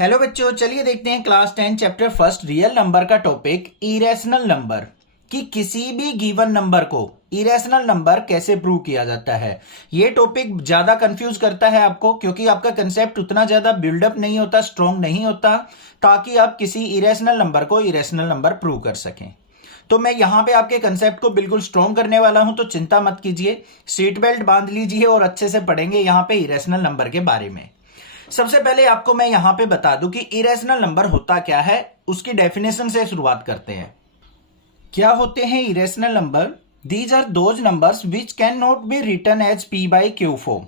Hello बच्चों, चलिए देखते हैं class 10 chapter first real number का टॉपिक इरेशनल नंबर कि किसी भी गिवन नंबर को इरेशनल नंबर कैसे प्रूव किया जाता है। ये टॉपिक ज्यादा कंफ्यूज करता है आपको क्योंकि आपका कंसेप्ट उतना ज्यादा बिल्डअप नहीं होता, स्ट्रॉन्ग नहीं होता, ताकि आप किसी इरेशनल नंबर को इरेशनल नंबर प्रूव कर सकें। तो मैं यहां पे आपके कंसेप्ट को बिल्कुल स्ट्रॉन्ग करने वाला हूं, तो चिंता मत कीजिए, सीट बेल्ट बांध लीजिए और अच्छे से पढ़ेंगे यहां पे इरेशनल नंबर के बारे में। सबसे पहले आपको मैं यहां पे बता दूं कि इरेशनल नंबर होता क्या है, उसकी डेफिनेशन से शुरुआत करते हैं। क्या होते हैं irrational number? These are those numbers which can not be written as p by q form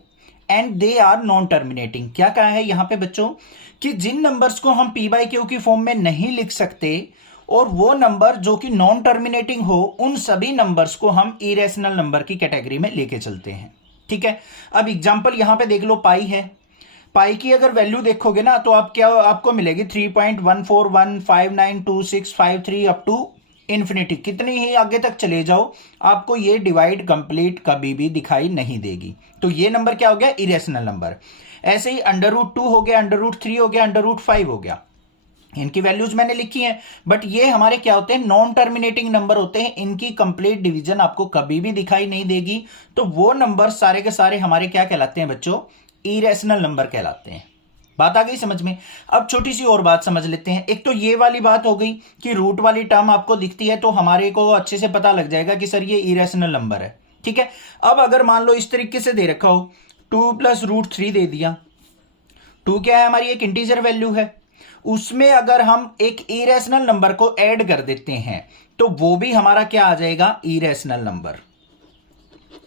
and they are non terminating. क्या कहा है यहां पे बच्चों कि जिन नंबर्स को हम पी बाई क्यू की फॉर्म में नहीं लिख सकते और वो नंबर जो कि नॉन टर्मिनेटिंग हो, उन सभी नंबर्स को हम इरेशनल नंबर की कैटेगरी में लेके चलते हैं। ठीक है, अब एग्जांपल यहां पे देख लो, पाई है। पाई की अगर वैल्यू देखोगे ना तो आपको मिलेगी 3.14159265 अप टू इन्फिनिटी। कितनी ही आगे तक चले जाओ आपको ये डिवाइड कंप्लीट कभी भी दिखाई नहीं देगी। तो ये नंबर क्या हो गया? Irrational number. ऐसे ही √2 हो गया, √3 हो गया, √5 हो गया। इनकी वैल्यूज मैंने लिखी हैं, बट ये हमारे क्या होते हैं? नॉन टर्मिनेटिंग नंबर होते हैं। इनकी कंप्लीट डिवीजन आपको कभी भी दिखाई नहीं देगी। तो वो नंबर सारे के सारे हमारे क्या कहलाते हैं बच्चों? इरेशनल नंबर कहलाते हैं। बात आ गई समझ में? अब छोटी सी और बात समझ लेते हैं। एक तो ये वाली बात हो गई कि रूट वाली टर्म आपको दिखती है तो हमारे को अच्छे से पता लग जाएगा कि सर ये इरेशनल नंबर है। ठीक है, अब अगर मान लो इस तरीके से दे रखा हो 2 + √3 दे दिया। 2 क्या है? हमारी एक इंटीजर वैल्यू है। उसमें अगर हम एक इरेशनल नंबर को ऐड कर देते हैं तो वो भी हमारा क्या आ जाएगा? Irrational number.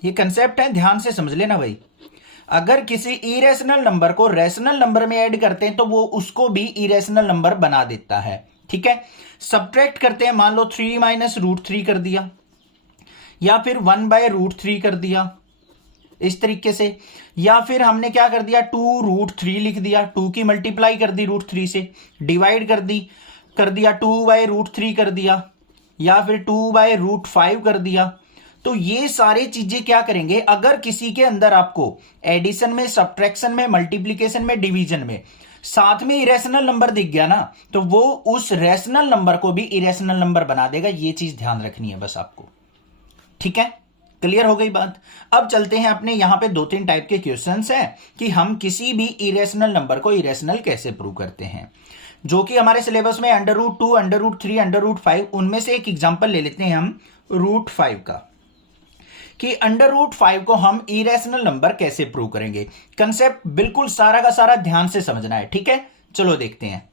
ये कंसेप्ट है, ध्यान से समझ लेना भाई। अगर किसी इरेशनल नंबर को रेशनल नंबर में ऐड करते हैं तो वो उसको भी इरेशनल नंबर बना देता है। ठीक है, सब्ट्रैक्ट करते हैं, मान लो 3 - √3 कर दिया या फिर 1/√3 कर दिया इस तरीके से, या फिर हमने क्या कर दिया 2√3 लिख दिया, 2 की मल्टीप्लाई कर दी √3 से, डिवाइड कर दिया 2/√3 कर दिया, या फिर 2/√5 कर दिया। तो ये सारी चीजें क्या करेंगे? अगर किसी के अंदर आपको एडिशन में, सब्ट्रैक्शन में, मल्टीप्लीकेशन में, डिवीजन में साथ में इरेशनल नंबर दिख गया ना, तो वो उस रेशनल नंबर को भी इरेशनल नंबर बना देगा। ये चीज ध्यान रखनी है बस आपको। ठीक है, क्लियर हो गई बात? अब चलते हैं अपने यहां पे 2-3 टाइप के क्वेश्चंस हैं कि हम किसी भी इरेशनल नंबर को इरेशनल कैसे प्रूव करते हैं, जो कि हमारे सिलेबस में √2, √3, √5, उनमें से एक एग्जांपल ले लेते हैं हम √5 का कि √5 को हम इरेशनल नंबर कैसे प्रूव करेंगे। कंसेप्ट बिल्कुल सारा का सारा ध्यान से समझना है। ठीक है, चलो देखते हैं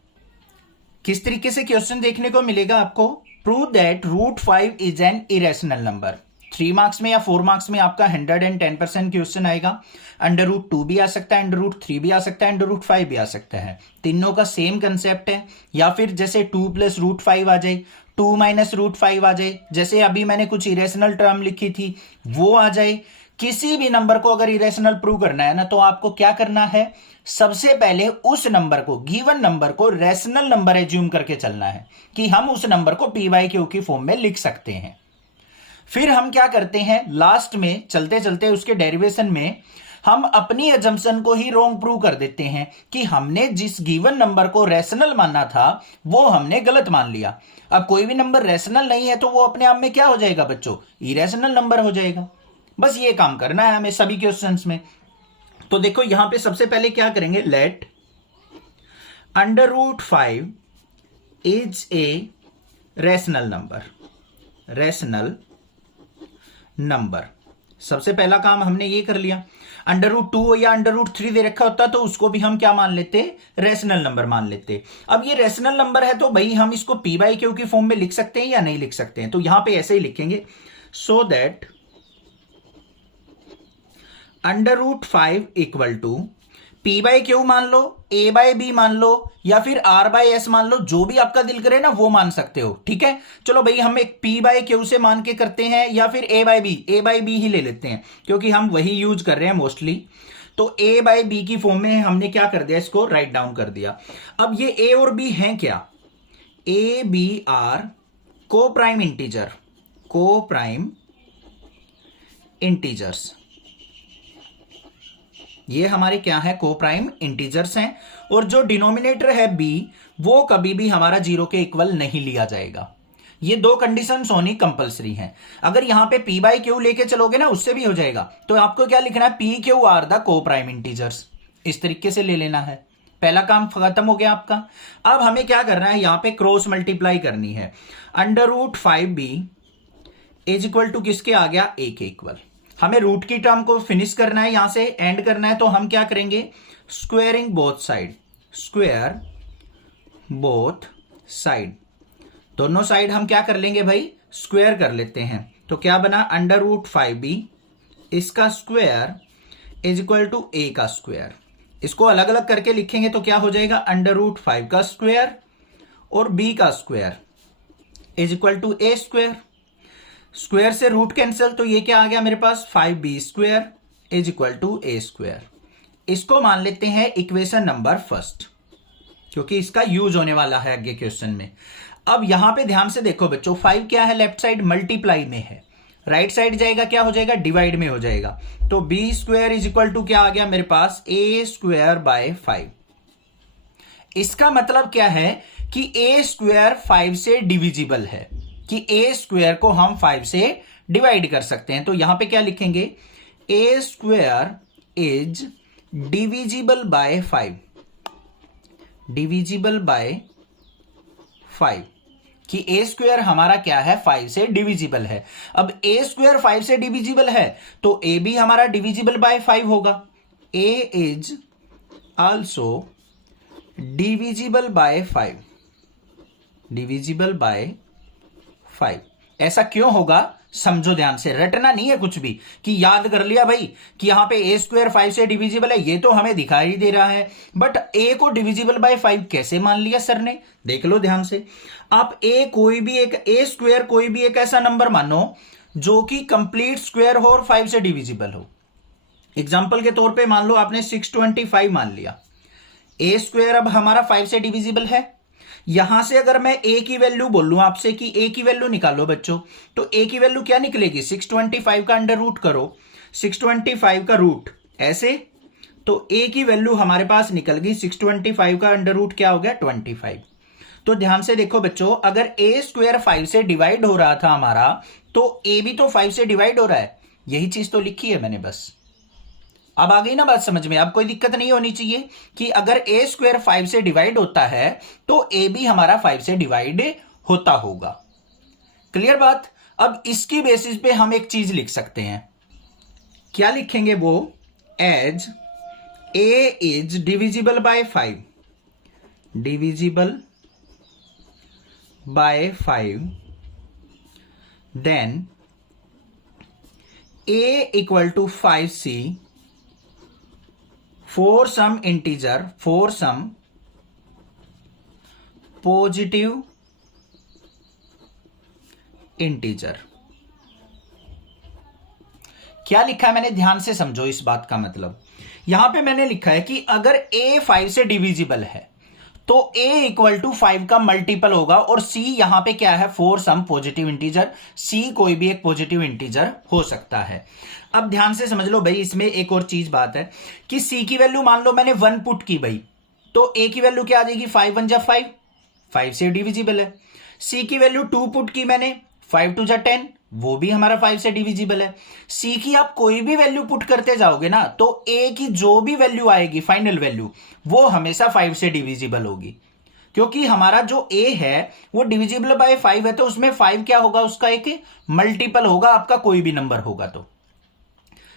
किस तरीके से क्वेश्चन देखने को मिलेगा आपको। Prove that √5 is an irrational number. 3 marks में या 4 मार्क्स में आपका 110% क्वेश्चन आएगा। √2 भी आ सकता है, √3 भी आ सकता है, √5 भी आ सकता है। तीनों का सेम कंसेप्ट है। या फिर जैसे 2 + √5 आ जाए, 2 - √5 आ जाए, जैसे अभी मैंने कुछ इरेशनल टर्म लिखी थी वो आ जाए। किसी भी नंबर को अगर इरेशनल प्रूव करना है ना, तो आपको क्या करना है? सबसे पहले उस नंबर को, गिवन नंबर को रेशनल नंबर एज्यूम करके चलना है कि हम उस नंबर को p/q की फॉर्म में लिख सकते हैं। फिर हम क्या करते हैं? लास्ट में चलते चलते उसके डेरिवेशन में हम अपनी अजम्पशन को ही रॉन्ग प्रूव कर देते हैं कि हमने जिस गिवन नंबर को रेशनल माना था वो हमने गलत मान लिया। अब कोई भी नंबर रेशनल नहीं है तो वो अपने आप में क्या हो जाएगा बच्चों? इरेशनल नंबर हो जाएगा। बस ये काम करना है हमें सभी क्वेश्चंस में। तो देखो यहां पे सबसे पहले क्या करेंगे? Let √5 is a rational number. Rational number, सबसे पहला काम हमने ये कर लिया। √2 या √3 दे रखा होता तो उसको भी हम क्या मान लेते? रेशनल नंबर मान लेते। अब ये रेशनल नंबर है तो भाई हम इसको p/q की फॉर्म में लिख सकते हैं या नहीं लिख सकते हैं? तो यहां पे ऐसे ही लिखेंगे, सो दैट √5 = p/q मान लो, a/b मान लो, या फिर r/s मान लो, जो भी आपका दिल करे ना वो मान सकते हो। ठीक है, चलो भाई हम एक p/q से मान के करते हैं या फिर a/b ही ले लेते हैं क्योंकि हम वही यूज कर रहे हैं मोस्टली। तो a/b की फॉर्म में हमने क्या कर दिया? इसको राइट डाउन कर दिया। अब ये a और b हैं क्या? a b आर को प्राइम इंटीजर्स। ये हमारे क्या है, को प्राइम इंटीजर्स हैं। और जो डिनोमिनेटर है b, वो कभी भी हमारा 0 के इक्वल नहीं लिया जाएगा। ये दो कंडीशंस होनी कंपलसरी हैं। अगर यहां पे p बाई क्यू लेके चलोगे ना, उससे भी हो जाएगा। तो आपको क्या लिखना है, p क्यू आर द को प्राइम इंटीजर्स, इस तरीके से ले लेना है। पहला काम खत्म हो गया आपका। अब हमें क्या करना है, यहां पे क्रॉस मल्टीप्लाई करनी है। √5b इज इक्वल टू किसके आ गया, a के इक्वल। हमें रूट की टर्म को फिनिश करना है, यहां से एंड करना है। तो हम क्या करेंगे, squaring both side, square both side, दोनों साइड हम क्या कर लेंगे भाई, स्क्वेयर कर लेते हैं। तो क्या बना, √5b इसका square is equal to a का स्क्वेयर। इसको अलग अलग करके लिखेंगे तो क्या हो जाएगा, √5 का स्क्वेयर और b का square is equal to a square. Square से रूट कैंसिल, तो ये क्या आ गया मेरे पास, 5b square is equal to a square. इसको मान लेते हैं इक्वेशन नंबर फर्स्ट, क्योंकि इसका यूज होने वाला है आगे क्वेश्चन में। अब यहां पे ध्यान से देखो बच्चों, 5 क्या है, लेफ्ट साइड मल्टीप्लाई में है, राइट साइड जाएगा क्या हो जाएगा, डिवाइड में हो जाएगा। तो b square is equal to क्या आ गया मेरे पास, a स्क्वेयर बाय 5। इसका मतलब क्या है कि a स्क्वेयर 5 से डिविजिबल है, कि a स्क्वेयर को हम 5 से डिवाइड कर सकते हैं। तो यहां पे क्या लिखेंगे, a square is divisible by 5, divisible by 5, कि a स्क्वेयर हमारा क्या है, 5 से डिविजिबल है। अब a स्क्वेयर 5 से डिविजिबल है तो a भी हमारा डिविजिबल बाय 5 होगा। a is also divisible by 5, divisible by 5। ऐसा क्यों होगा, समझो ध्यान से, रटना नहीं है कुछ भी कि याद कर लिया भाई कि यहां पे a स्क्वेयर 5 से डिविजिबल है, ये तो हमें दिखाई दे रहा है, बट a को डिविजिबल बाय 5 कैसे मान लिया सर ने। देख लो ध्यान से, आप कोई भी एक a स्क्वेयर कोई भी एक ऐसा नंबर मानो जो कि कंप्लीट स्क्वेयर हो और 5 से डिविजिबल हो। एग्जाम्पल के तौर पर मान लो आपने 625 मान लिया, a स्क्वेयर अब हमारा 5 से डिविजिबल है। यहां से अगर मैं a की वैल्यू बोलूं आपसे कि a की वैल्यू निकालो बच्चों, तो a की वैल्यू क्या निकलेगी, 625 का अंडर रूट करो, 625 का रूट ऐसे, तो a की वैल्यू हमारे पास निकल गई 625 का अंडर रूट क्या हो गया, 25। तो ध्यान से देखो बच्चों, अगर a स्क्वेयर 5 से डिवाइड हो रहा था हमारा, तो a भी तो 5 से डिवाइड हो रहा है। यही चीज तो लिखी है मैंने बस। अब आ गई ना बात समझ में, अब कोई दिक्कत नहीं होनी चाहिए कि अगर a स्क्वेयर 5 से डिवाइड होता है तो a भी हमारा 5 से डिवाइड होता होगा। क्लियर बात। अब इसकी बेसिस पे हम एक चीज लिख सकते हैं, क्या लिखेंगे वो, as a is divisible by 5, divisible by 5, then a equal to 5c for some integer, for some positive integer। क्या लिखा है मैंने, ध्यान से समझो इस बात का मतलब। यहां पे मैंने लिखा है कि अगर a 5 से डिविजिबल है तो a इक्वल टू 5 का मल्टीपल होगा, और c यहां पे क्या है, for some positive integer, c कोई भी एक पॉजिटिव इंटीजर हो सकता है। अब ध्यान से समझ लो भाई, इसमें एक और चीज बात है कि c की वैल्यू मान लो मैंने 1 पुट की भाई, तो a की वैल्यू क्या आ जाएगी, 5 1 जा 5, 5 से डिविजिबल है। c की वैल्यू 2 पुट की मैंने, 5 2 जा 10, वो भी हमारा 5 से डिविजिबल है। c की आप कोई भी वैल्यू पुट करते जाओगे ना, तो a की जो भी वैल्यू आएगी, फाइनल वैल्यू, वो हमेशा 5 से डिविजिबल होगी, क्योंकि हमारा जो a है वो डिविजिबल बाय 5 है, तो उसमें 5 क्या होगा, उसका एक मल्टीपल होगा, आपका कोई भी नंबर होगा। तो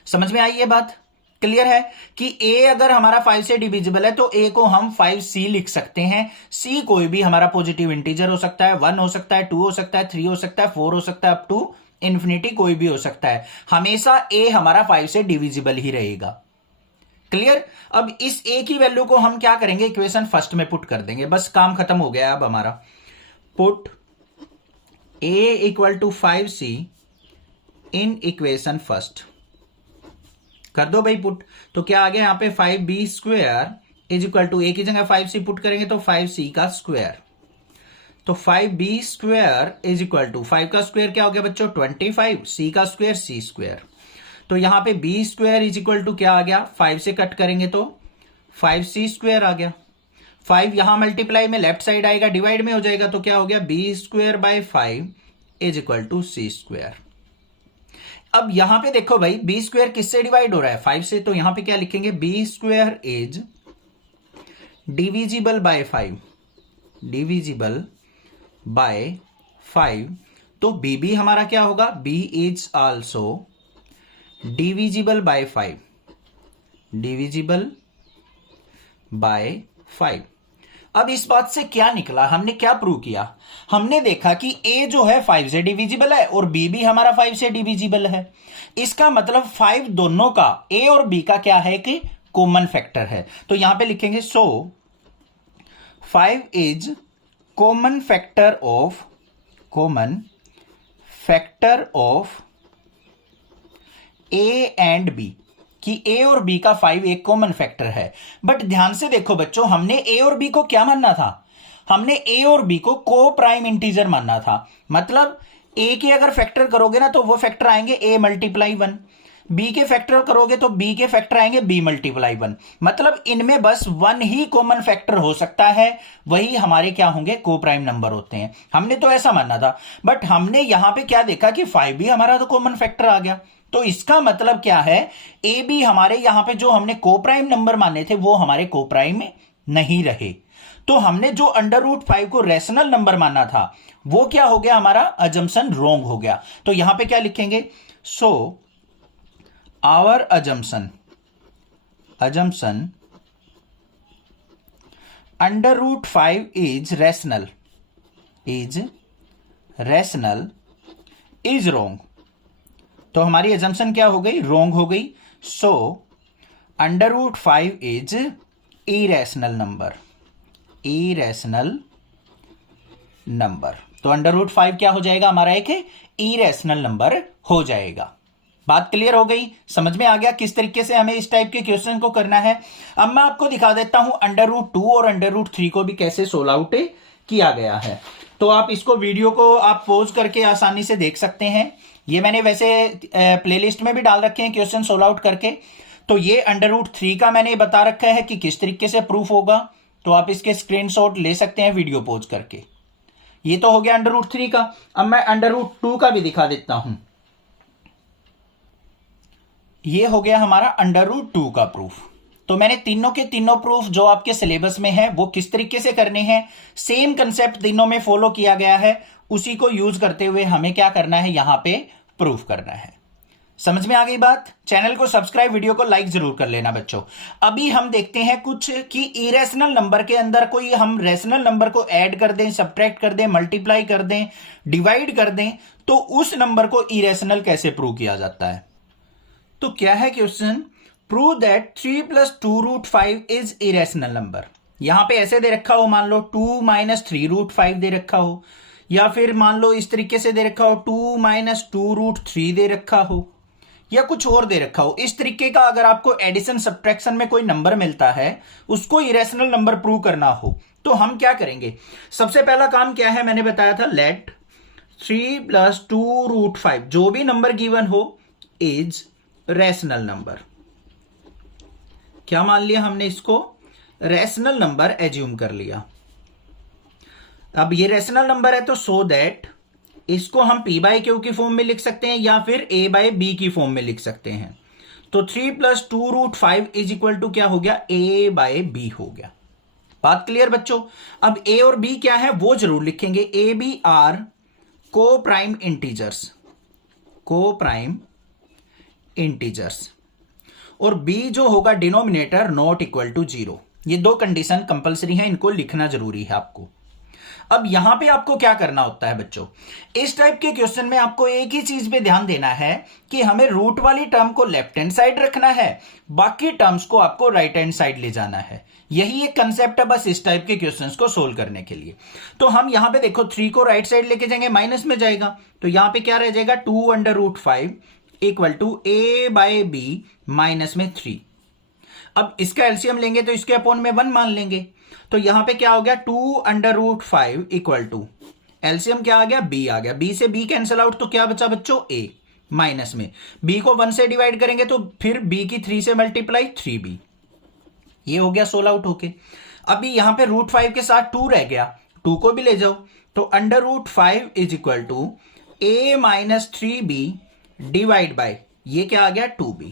समझ में आई ये बात, क्लियर है कि a अगर हमारा 5 से डिविजिबल है तो a को हम 5c लिख सकते हैं। c कोई भी हमारा पॉजिटिव इंटीजर हो सकता है, 1 हो सकता है, 2 हो सकता है, 3 हो सकता है, 4 हो सकता है, अप टू इन्फिनिटी कोई भी हो सकता है। हमेशा a हमारा 5 से डिविजिबल ही रहेगा। क्लियर। अब इस a की वैल्यू को हम क्या करेंगे, इक्वेशन फर्स्ट में पुट कर देंगे, बस काम खत्म हो गया। अब हमारा put a equal to 5c in equation first कर दो भाई पुट। तो क्या आ गया यहां पे, 5b square is equal to, a की जगह 5c पुट करेंगे तो 5c का स्क्वायर, तो 5b square is equal to 5 का स्क्वायर क्या हो गया बच्चों, 25, c का स्क्वायर c स्क्वायर। तो यहां पे b square is equal to क्या आ गया, 5 से कट करेंगे तो 5c स्क्वायर आ गया। 5 यहां मल्टीप्लाई में लेफ्ट साइड आएगा, डिवाइड में हो जाएगा, तो क्या हो गया, b square by 5 is equal to c square. अब यहां पे देखो भाई, बी स्क्वायर किससे डिवाइड हो रहा है, 5 से, तो यहां पे क्या लिखेंगे, b square is divisible by 5, divisible by 5, तो बी भी हमारा क्या होगा, b is also divisible by 5, divisible by 5। अब इस बात से क्या निकला, हमने क्या प्रूव किया, हमने देखा कि a जो है 5 से डिविजिबल है और b भी हमारा 5 से डिविजिबल है। इसका मतलब 5 दोनों का, a और b का क्या है कि कॉमन फैक्टर है। तो यहां पे लिखेंगे सो 5 is common factor of a and b, कि a और b का 5 एक कॉमन फैक्टर है। बट ध्यान से देखो बच्चों, हमने a और b को क्या मानना था, हमने a और b को को प्राइम इंटीजर मानना था। मतलब a के अगर फैक्टर करोगे ना तो वो फैक्टर आएंगे a मल्टीप्लाई 1, b के फैक्टर करोगे तो b के फैक्टर आएंगे b मल्टीप्लाई 1। मतलब इनमें बस 1 ही कॉमन फैक्टर हो सकता है, वही हमारे क्या होंगे, को प्राइम नंबर होते हैं। हमने तो ऐसा मानना था, बट हमने यहां पे क्या देखा कि 5 भी हमारा तो कॉमन फैक्टर आ गया। तो इसका मतलब क्या है, ए बी हमारे यहां पे जो हमने को प्राइम नंबर माने थे वो हमारे को प्राइम नहीं रहे। तो हमने जो √5 को रैशनल नंबर माना था वो क्या हो गया, हमारा अजम्पशन रॉन्ग हो गया। तो यहां पे क्या लिखेंगे, so our assumption √5 is rational is wrong. तो हमारी अजम्पशन क्या हो गई, रॉन्ग हो गई। So √5 is irrational number. तो √5 क्या हो जाएगा, हमारा एक इरेशनल नंबर हो जाएगा। बात क्लियर हो गई, समझ में आ गया किस तरीके से हमें इस टाइप के क्वेश्चन को करना है। अब मैं आपको दिखा देता हूं √2 और √3 को भी कैसे सोल्व आउट किया गया है। तो आप इसको वीडियो को आप पॉज करके आसानी से देख सकते हैं। ये मैंने वैसे प्लेलिस्ट में भी डाल रखे हैं क्वेश्चन सोल्व आउट करके। तो ये √3 का मैंने बता रखा है कि किस तरीके से प्रूफ होगा, तो आप इसके स्क्रीनशॉट ले सकते हैं वीडियो पॉज करके। ये तो हो गया √3 का। अब मैं √2 का भी दिखा देता हूं। ये हो गया हमारा √2 का प्रूफ। तो मैंने तीनों के तीनों प्रूफ जो आपके सिलेबस में है वो किस तरीके से करने हैं, सेम कंसेप्ट तीनों में फॉलो किया गया है, उसी को यूज करते हुए हमें क्या करना है, यहां पे प्रूफ करना है। समझ में आ गई बात। चैनल को सब्सक्राइब, वीडियो को लाइक जरूर कर लेना बच्चों। अभी हम देखते हैं कुछ कि इरेशनल नंबर के अंदर कोई हम रेशनल नंबर को ऐड कर दें, सब्ट्रैक्ट कर दें, मल्टीप्लाई कर दें, डिवाइड कर दें, तो उस नंबर को इरेशनल कैसे प्रूव किया जाता है। तो क्या है question, prove that 3 + 2√5 is irrational number. यहां पे ऐसे दे रखा हो, मान लो 2 - 3√5 दे रखा हो, या फिर मान लो इस तरीके से दे रखा हो 2 - 2√3 दे रखा हो, या कुछ और दे रखा हो। इस तरीके का अगर आपको एडिशन सब्ट्रैक्शन में कोई नंबर मिलता है, उसको इरेशनल नंबर प्रूव करना हो, तो हम क्या करेंगे। सबसे पहला काम क्या है, मैंने बताया था, लेट 3 + 2√5 जो भी नंबर गिवन हो इज रैशनल नंबर। क्या मान लिया हमने, इसको रैशनल नंबर एज्यूम कर लिया। अब ये रैशनल नंबर है तो सो दैट इसको हम p/q की फॉर्म में लिख सकते हैं या फिर a/b की फॉर्म में लिख सकते हैं। तो 3 + 2√5 इज इक्वल टू क्या हो गया, a/b हो गया। बात क्लियर बच्चों। अब a और b क्या है वो जरूर लिखेंगे। a b आर को प्राइम इंटीजर्स और b जो होगा डिनोमिनेटर नॉट इक्वल टू 0। ये दो कंडीशन कंपलसरी हैं, इनको लिखना जरूरी है आपको। अब यहां पे आपको क्या करना होता है बच्चों, इस टाइप के क्वेश्चन में आपको एक ही चीज पे ध्यान देना है कि हमें रूट वाली टर्म को लेफ्ट हैंड साइड रखना है, बाकी टर्म्स को आपको राइट हैंड साइड ले जाना है। यही एक कंसेप्ट है बस इस टाइप के क्वेश्चंस को सोल्व करने के लिए। तो हम यहां पे देखो 3 को राइट साइड लेके जाएंगे, माइनस में जाएगा, तो यहां पे क्या रह जाएगा, 2√5 इक्वल टू a/b माइनस में 3। अब इसका एलसीएम लेंगे तो इसके अपॉन में 1 मान लेंगे, तो यहां पे क्या हो गया, 2√5 इक्वल टू एलसीएम क्या आ गया, b आ गया, b से b कैंसिल आउट, तो क्या बचा बच्चों, a। माइनस में, b को 1 से डिवाइड करेंगे तो फिर b की 3 से मल्टीप्लाई 3b, ये हो गया 16 आउट होके। अभी यहां पे √5 के साथ 2 रह गया, 2 को भी ले जाओ, तो √5 is equal to a minus 3b divide by, ये क्या आ गया 2b।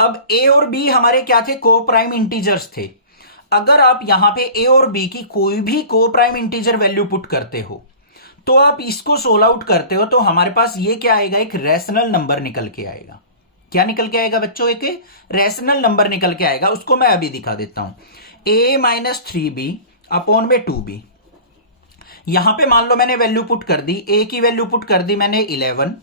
अब a और b हमारे क्या थे, को प्राइम इंटीजर्स थे। अगर आप यहां पे a और b की कोई भी को प्राइम इंटीजर वैल्यू पुट करते हो तो आप इसको सोल आउट करते हो तो हमारे पास ये क्या आएगा, एक रैशनल नंबर निकल के आएगा। क्या निकल के आएगा बच्चों, एक रैशनल नंबर निकल के आएगा। उसको मैं अभी दिखा देता हूं, a माइनस 3b अपॉन में 2b। यहां पे मान लो मैंने वैल्यू पुट कर दी, a की वैल्यू पुट कर दी मैंने 11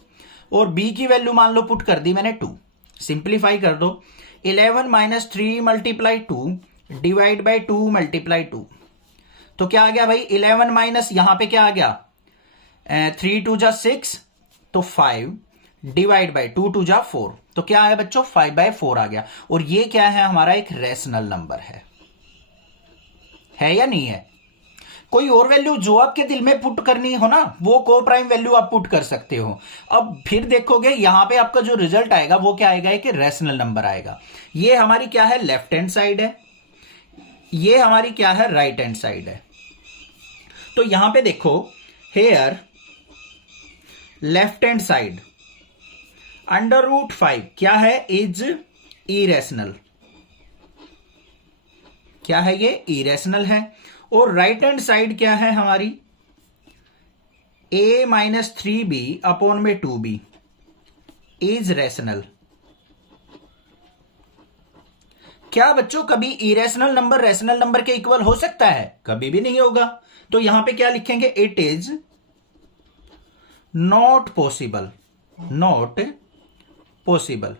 और b की वैल्यू मान लो पुट कर दी मैंने 2। सिंप्लीफाई कर दो, 11 minus 3 multiply 2 divide by 2 multiply 2, तो क्या आ गया भाई 11 माइनस यहां पे क्या आ गया 3 2 जा 6 तो 5 डिवाइड बाई 2 2 जा 4, तो क्या है बच्चों 5/4 आ गया। और ये क्या है, हमारा एक रैशनल नंबर है या नहीं है। कोई और वैल्यू जो आपके दिल में पुट करनी हो ना, वो को प्राइम वैल्यू आप पुट कर सकते हो। अब फिर देखोगे यहां पे आपका जो रिजल्ट आएगा वो क्या आएगा, एक रैशनल नंबर आएगा। ये हमारी क्या है, लेफ्ट हैंड साइड है, ये हमारी क्या है, राइट हैंड साइड है। तो यहां पे देखो, हेयर लेफ्ट हैंड साइड √5 क्या है, इज इरेशनल। क्या है ये, इरेशनल है। और राइट हैंड साइड क्या है हमारी, a माइनस 3b अपॉन में 2b इज रैशनल। क्या बच्चों कभी इरेशनल नंबर रैशनल नंबर के इक्वल हो सकता है, कभी भी नहीं होगा। तो यहां पे क्या लिखेंगे, it is not possible, not possible.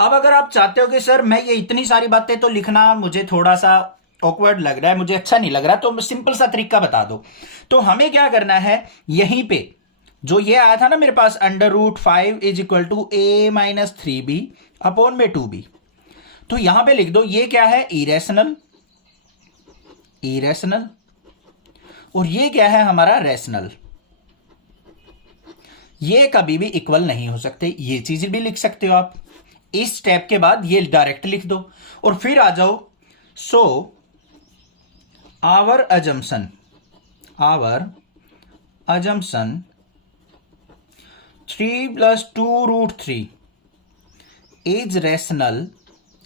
अब अगर आप चाहते हो कि सर मैं ये इतनी सारी बातें तो लिखना मुझे थोड़ा सा ऑकवर्ड लग रहा है, मुझे अच्छा नहीं लग रहा, तो सिंपल सा तरीका बता दो। तो हमें क्या करना है, यहीं पे जो ये आया था ना मेरे पास √5 is equal to a minus 3b upon में 2b, तो यहां पे लिख दो ये क्या है, इरेशनल, इरेशनल। और ये क्या है हमारा, रैशनल। ये कभी भी इक्वल नहीं हो सकते, ये चीज भी लिख सकते हो आप। इस स्टेप के बाद ये डायरेक्ट लिख दो और फिर आ जाओ, so our assumption 3 + 2√3 is rational.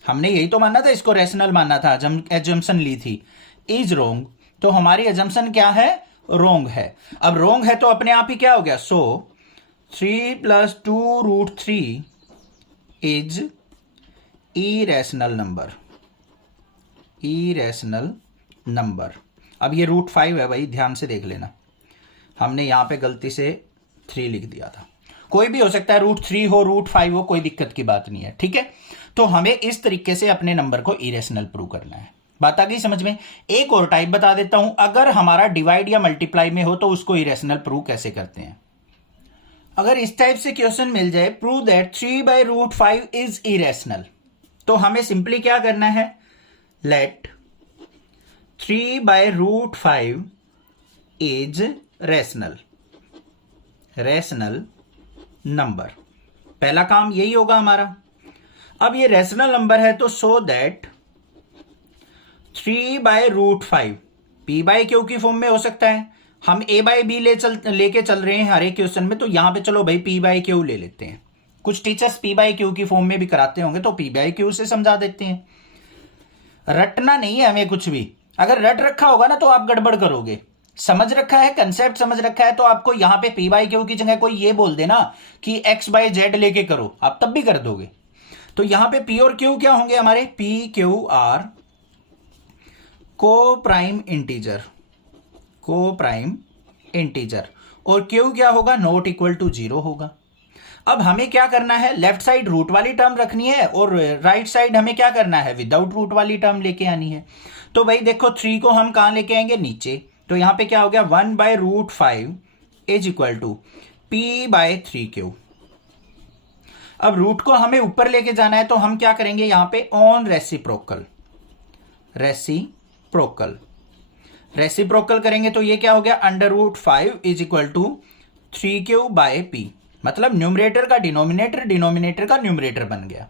हमने यही तो मानना था, इसको रैशनल मानना था, एजम्पशन ली थी, इज रोंग। तो हमारी एजम्पशन क्या है, रोंग है। अब रोंग है तो अपने आप ही क्या हो गया, सो 3 + 2√3 is irrational number, irrational number. अब ये √5 है भाई, ध्यान से देख लेना, हमने यहां पे गलती से 3 लिख दिया था। कोई भी हो सकता है, √3 हो √5 हो, कोई दिक्कत की बात नहीं है, ठीक है। तो हमें इस तरीके से अपने नंबर को इरेशनल प्रूव करना है। बात आ गई समझ में। एक और टाइप बता देता हूं, अगर हमारा डिवाइड या मल्टीप्लाई में हो तो उसको इरेशनल प्रूव कैसे करते हैं। अगर इस टाइप से क्वेश्चन मिल जाए, प्रूव दैट 3/√5 इज इरेशनल, तो हमें सिंपली क्या करना है, let 3/√5 is rational, rational number. पहला काम यही होगा हमारा। अब ये रैशनल नंबर है तो सो दैट 3/√5 p/q की फॉर्म में हो सकता है। हम a/b लेके चल रहे हैं हर एक क्वेश्चन में, तो यहां पे चलो भाई p/q ले लेते हैं। कुछ टीचर्स p/q की फॉर्म में भी कराते होंगे तो p/q से समझा देते हैं। रटना नहीं है हमें कुछ भी, अगर रट रखा होगा ना तो आप गड़बड़ करोगे। समझ रखा है, कंसेप्ट समझ रखा है, तो आपको यहां पे p/q की जगह कोई ये बोल देना कि x/z लेके करो, आप तब भी कर दोगे। तो यहां पे p और q क्या होंगे हमारे, p q r को प्राइम इंटीजर, को प्राइम इंटीजर, और q क्या होगा, नॉट इक्वल टू 0 होगा। अब हमें क्या करना है, लेफ्ट साइड रूट वाली टर्म रखनी है और राइट साइड हमें क्या करना है, विदाउट रूट वाली टर्म लेके आनी है। तो भाई देखो 3 को हम कहां लेके आएंगे, नीचे। तो यहां पे क्या हो गया, 1/√5 इज इक्वल टू p/3q। अब रूट को हमें ऊपर लेके जाना है तो हम क्या करेंगे, यहां पे ऑन रेसिप्रोकल, रेसिप्रोकल, रेसिप्रोकल करेंगे तो ये क्या हो गया, √5 इज इक्वल टू 3q/p। मतलब न्यूमरेटर का डिनोमिनेटर, डिनोमिनेटर का न्यूमरेटर बन गया।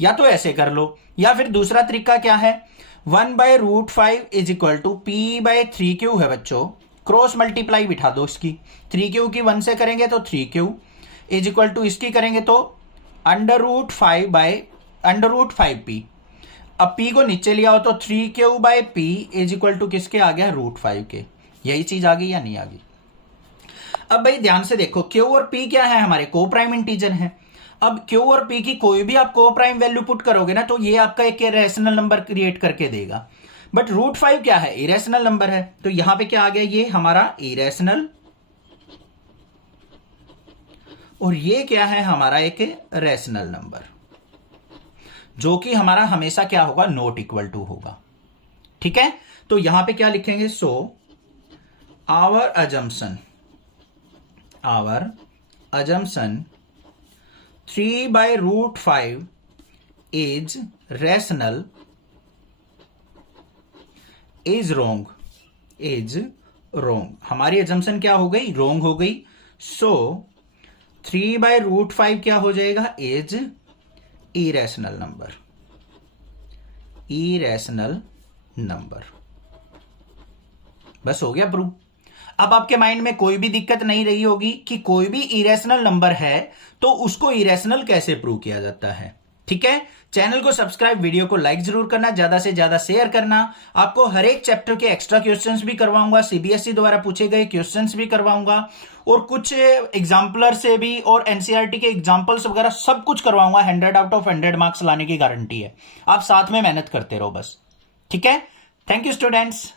या तो ऐसे कर लो, या फिर दूसरा तरीका क्या है, 1/√5 इज इक्वल टू p/3q है बच्चों, क्रॉस मल्टीप्लाई बिठा दो इसकी, 3q की 1 से करेंगे तो 3q इज इक्वल टू इसकी करेंगे तो √5p। अब p को नीचे लिया हो तो 3q/p इज इक्वल टू किसके आ गया, √5 के। यही चीज आ गई या नहीं आ गई। अब भाई ध्यान से देखो, q और p क्या है, हमारे को प्राइम इंटीजर है। अब q और p की कोई भी आप को प्राइम वैल्यू पुट करोगे ना तो ये आपका एक इरेशनल नंबर क्रिएट करके देगा। बट √5 क्या है, इरेशनल नंबर है, तो यहां पे क्या आ गया, ये हमारा इरेशनल, और ये क्या है, हमारा एक रेशनल नंबर, जो कि हमारा हमेशा क्या होगा, नॉट इक्वल टू होगा। ठीक है, तो यहां पे क्या लिखेंगे, so our assumption 3/√5 is rational is wrong. हमारी अजम्पशन क्या हो गई, रोंग हो गई। सो 3/√5 क्या हो जाएगा, इज इरेशनल नंबर। बस हो गया प्रूव। अब आपके माइंड में कोई भी दिक्कत नहीं रही होगी कि कोई भी इरेशनल नंबर है तो उसको इरेशनल कैसे प्रूव किया जाता है। ठीक है, चैनल को सब्सक्राइब, वीडियो को लाइक जरूर करना, ज्यादा से ज्यादा शेयर करना। आपको हर एक चैप्टर के एक्स्ट्रा क्वेश्चंस भी करवाऊंगा, सीबीएसई द्वारा पूछे गए क्वेश्चंस भी करवाऊंगा, और कुछ एग्जाम्पलर से भी, और एनसीईआरटी के एग्जाम्पल्स वगैरह सब कुछ करवाऊंगा। 100 आउट ऑफ 100 मार्क्स लाने की गारंटी है। आप साथ में मेहनत करते रहो बस। ठीक है, थैंक यू स्टूडेंट्स।